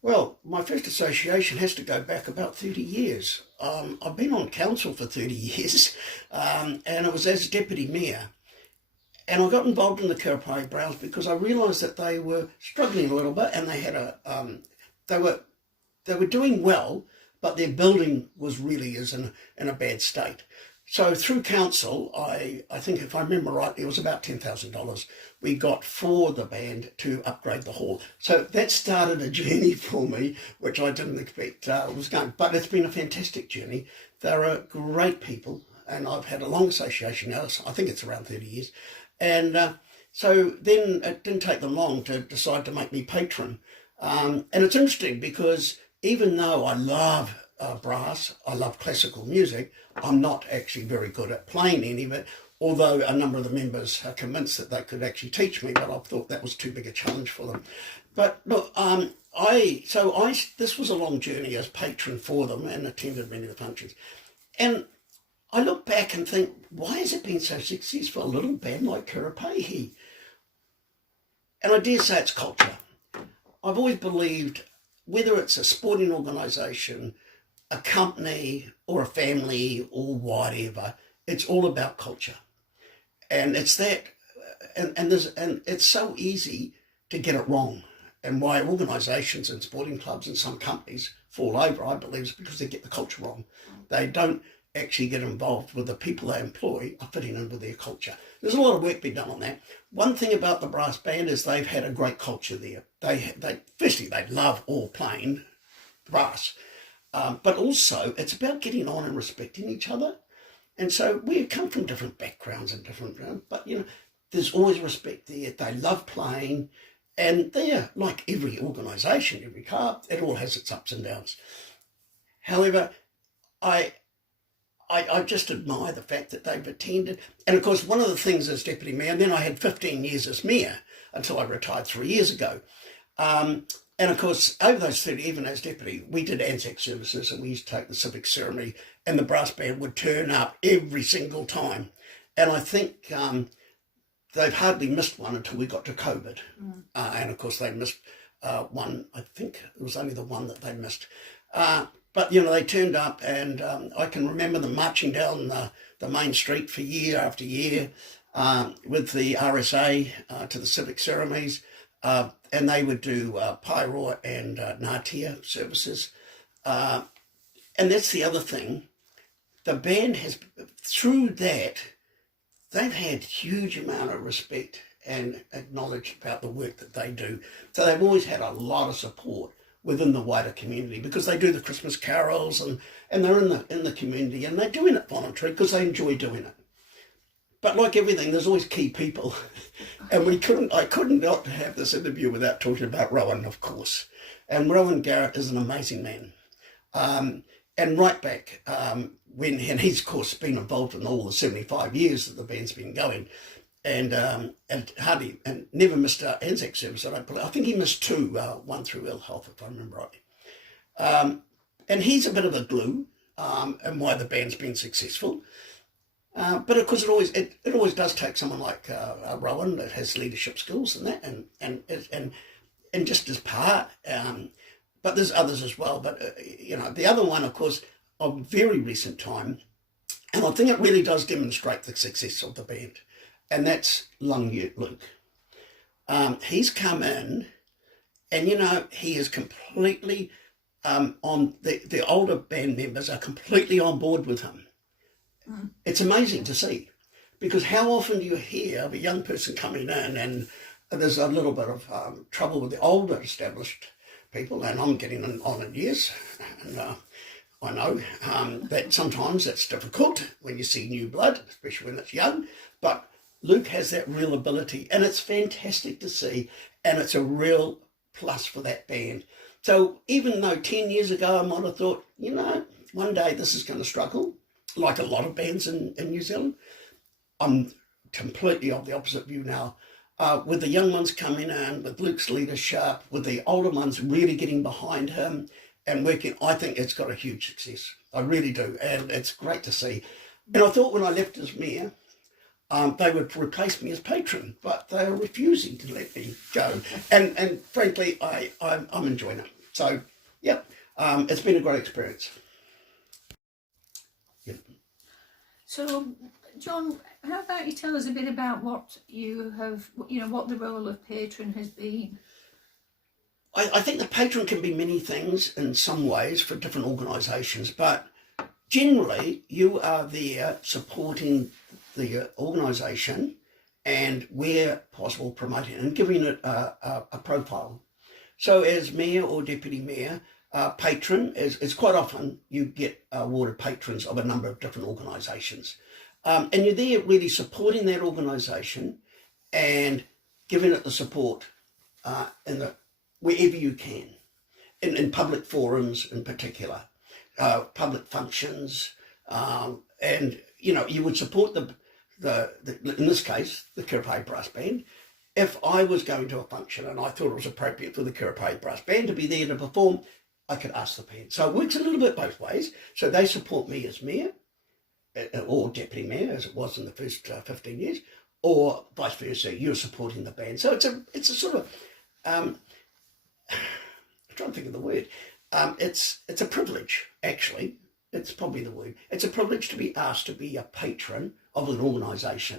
Well, my first association has to go back about 30 years. I've been on council for 30 years, and it was as deputy mayor. And I got involved in the Kerepehi Browns because I realised that they were struggling a little bit, and they were they were doing well, but their building was really is in a bad state. So through council, I think if I remember rightly, it was about $10,000 we got for the band to upgrade the hall. So that started a journey for me, which I didn't expect was going. But it's been a fantastic journey. They're great people, and I've had a long association now. I think it's around 30 years. And so then it didn't take them long to decide to make me patron. And it's interesting because even though I love brass, I love classical music, I'm not actually very good at playing any of it, although a number of the members are convinced that they could actually teach me, but I thought that was too big a challenge for them. But look, this was a long journey as patron for them and attended many of the functions. And I look back and think, why has it been so successful, a little band like Kerepehi? And I dare say it's culture. I've always believed, whether it's a sporting organisation, a company or a family or whatever, it's all about culture. And it's that, and it's so easy to get it wrong. And why organisations and sporting clubs and some companies fall over, I believe, is because they get the culture wrong. They don't actually get involved with the people they employ are fitting in with their culture. There's a lot of work being done on that. One thing about the brass band is they've had a great culture there. Firstly, they love all playing brass, but also it's about getting on and respecting each other. And so we come from different backgrounds and but there's always respect there. They love playing, and they're like every organisation, every club, it all has its ups and downs. However, I just admire the fact that they've attended. And of course, one of the things as deputy mayor, and then I had 15 years as mayor until I retired 3 years ago. And of course, over those 30, even as deputy, we did Anzac services, and we used to take the civic ceremony, and the brass band would turn up every single time. And I think they've hardly missed one until we got to COVID. And of course, they missed one. I think it was only the one that they missed. But, they turned up, and I can remember them marching down the main street for year after year with the RSA to the civic ceremonies. And they would do Paeroa and Ngātia services. And that's the other thing. The band has, through that, they've had huge amount of respect and acknowledged about the work that they do. So they've always had a lot of support within the wider community, because they do the Christmas carols and they're in the community, and they're doing it voluntarily because they enjoy doing it. But like everything, there's always key people. And I couldn't not have this interview without talking about Rowan, of course. And Rowan Garrett is an amazing man. And right back and he's of course been involved in all the 75 years that the band's been going. And never missed an Anzac service, I don't believe. I think he missed two, one through ill health, if I remember rightly. And he's a bit of a glue, and why the band's been successful. But of course, it always does take someone like Rowan that has leadership skills and that, and just as part. But there's others as well. But the other one, of course, of very recent time, and I think it really does demonstrate the success of the band, and that's Lungyurt Luke. He's come in, and he is completely on the older band members are completely on board with him. It's amazing to see, because how often do you hear of a young person coming in and there's a little bit of trouble with the older established people, and I'm getting on in years, and I know that sometimes that's difficult when you see new blood, especially when it's young, but Luke has that real ability, and it's fantastic to see, and it's a real plus for that band. So even though 10 years ago I might have thought, one day this is going to struggle, like a lot of bands in New Zealand, I'm completely of the opposite view now. With the young ones coming in, with Luke's leadership, with the older ones really getting behind him and working, I think it's got a huge success. I really do, and it's great to see. And I thought when I left as mayor, they would replace me as patron, but they are refusing to let me go. And frankly, I'm enjoying it. So, yeah, it's been a great experience. Yep. So, John, how about you tell us a bit about what you have, what the role of patron has been? I think the patron can be many things in some ways for different organisations, but generally you are there supporting the organisation and where possible promoting it and giving it a profile. So as mayor or deputy mayor, patron is quite often you get awarded patrons of a number of different organisations. And you're there really supporting that organisation and giving it the support wherever you can, in public forums in particular, public functions, and you would support the in this case the Kerepehi Brass Band. If I was going to a function and I thought it was appropriate for the Kerepehi Brass Band to be there to perform, I could ask the band. So it works a little bit both ways. So they support me as mayor, or deputy mayor, as it was in the first 15 years, or vice versa. You're supporting the band. So it's a sort of I'm trying to think of the word. It's a privilege, actually. It's probably the word. It's a privilege to be asked to be a patron of an organisation.